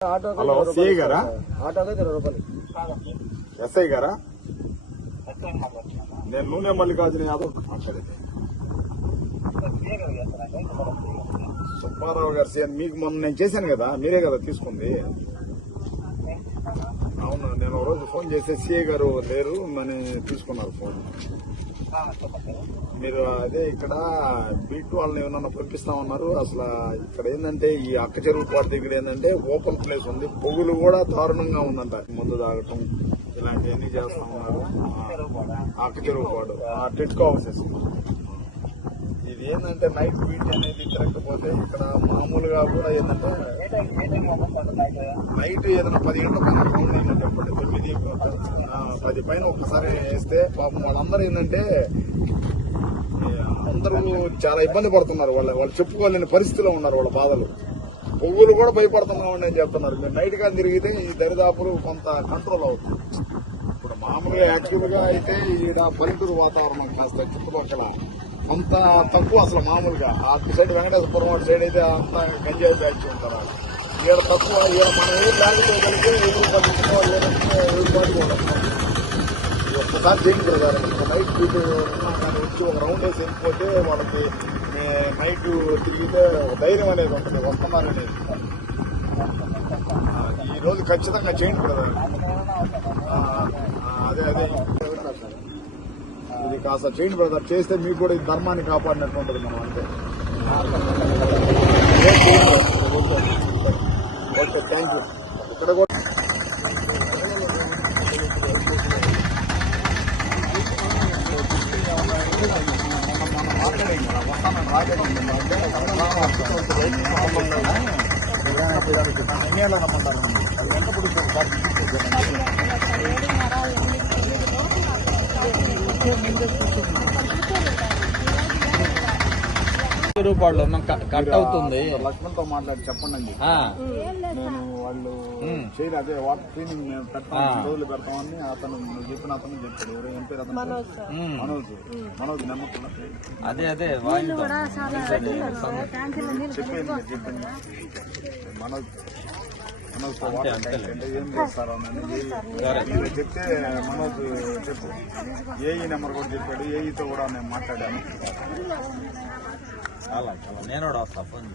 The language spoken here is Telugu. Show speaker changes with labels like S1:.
S1: హలో, సిఐ గారా? ఎస్ఐ గారా? నేను నూనె మల్లికార్జున యాదవ్ మాట్లాడేది. సుబ్బారావు గారు సీఎం మీకు మొన్న నేను చేశాను కదా మీరే కదా తీసుకుంది. అవును నేను ఒక రోజు ఫోన్ చేస్తే సిఐ గారు లేరు అని తీసుకున్నారు ఫోన్. మీరు అదే ఇక్కడ బీట్ వాళ్ళని ఏమన్నా పంపిస్తామన్నారు అసలు ఇక్కడ ఏంటంటే ఈ అక్క చెరువు పాటు దగ్గర ఏంటంటే ఓపెన్ ప్లేస్ ఉంది. పొగులు కూడా దారుణంగా ఉందంట. మందు తాగటం ఇలాంటివన్నీ చేస్తా ఉన్నారు. అక్క చెరువు పాడు? ఆ టెట్కో హౌసెస్ ఇది ఏంటంటే నైట్ బీట్ అనేది తిరగకపోతే ఇక్కడ మామూలుగా కూడా ఏంటంటే నైట్ ఏదైనా పది గంటల పైన ఫోన్ ఒకటి తొమ్మిది పది పైన ఒక్కసారి వేస్తే పాపం వాళ్ళందరూ ఏంటంటే అందరూ చాలా ఇబ్బంది పడుతున్నారు. వాళ్ళ వాళ్ళు చెప్పుకోలేని పరిస్థితిలో ఉన్నారు వాళ్ళ బాధలు. పువ్వులు కూడా భయపడుతున్నామని నేను చెప్తున్నారు. మీరు నైట్గా తిరిగితే ఈ దరిదాపులు కొంత కంట్రోల్ అవుతుంది. ఇప్పుడు మామూలుగా యాక్టివ్గా అయితే ఈడ పల్లెటూరు వాతావరణం కాస్త చుట్టుపక్కల అంత తక్కువ అసలు మామూలుగా. అటు సైడ్ వెంకటేశ్వరపురం అటు సైడ్ అయితే అంత గంజాయి బ్యాచ్ ఉంటారు. ఇక్కడ తక్కువ ఇక్కడ మనం ఏం లాగిపోగలిగితే ఎదురు పడుతున్న ఎదురు పడుకోవడం ఇది ఒక్కసారి చేయండి సార్ నైట్ డ్యూటీ కానీ వచ్చి ఒక రౌండ్ వేసి వెళ్ళిపోతే వాళ్ళకి నైట్ తిరిగితే ధైర్యం అనేది ఉంటుంది వస్తున్నారు అనేది. ఈరోజు ఖచ్చితంగా చేయండి బ్రదర్. ఆ, అదే. అదే కాస్త చేయండి బ్రదర్ చేస్తే మీకు కూడా ఈ ధర్మాన్ని కాపాడినట్టు ఉంటుంది మనం అంటే. ఓకే థ్యాంక్ యూ ఇక్కడ కూడా
S2: రూపాయలు ఉన్నాం క- కట్ అవుతుంది.
S1: లక్ష్మణ్తో మాట్లాడి చెప్పండి నేను వాళ్ళు. చేయరు అదే వాటర్ క్లీనింగ్ మేము పెడతాం రోజులు పెడతామని అతను చెప్పిన అతను చెప్పాడు. ఎవరు ఏం పేరు అతను. మనోజ్ మనోజ్. నమ్మకం
S2: అదే అదే వాయిదా
S1: చెప్పింది చెప్పింది మనోజ్. మీరు చెప్తే మనోజ్ చెప్పు. ఏఈ నెంబర్ కూడా చెప్పాడు ఏఈతో కూడా నేను మాట్లాడాను.
S2: చాలా చాలా నేను కూడా వస్తా ఫోన్.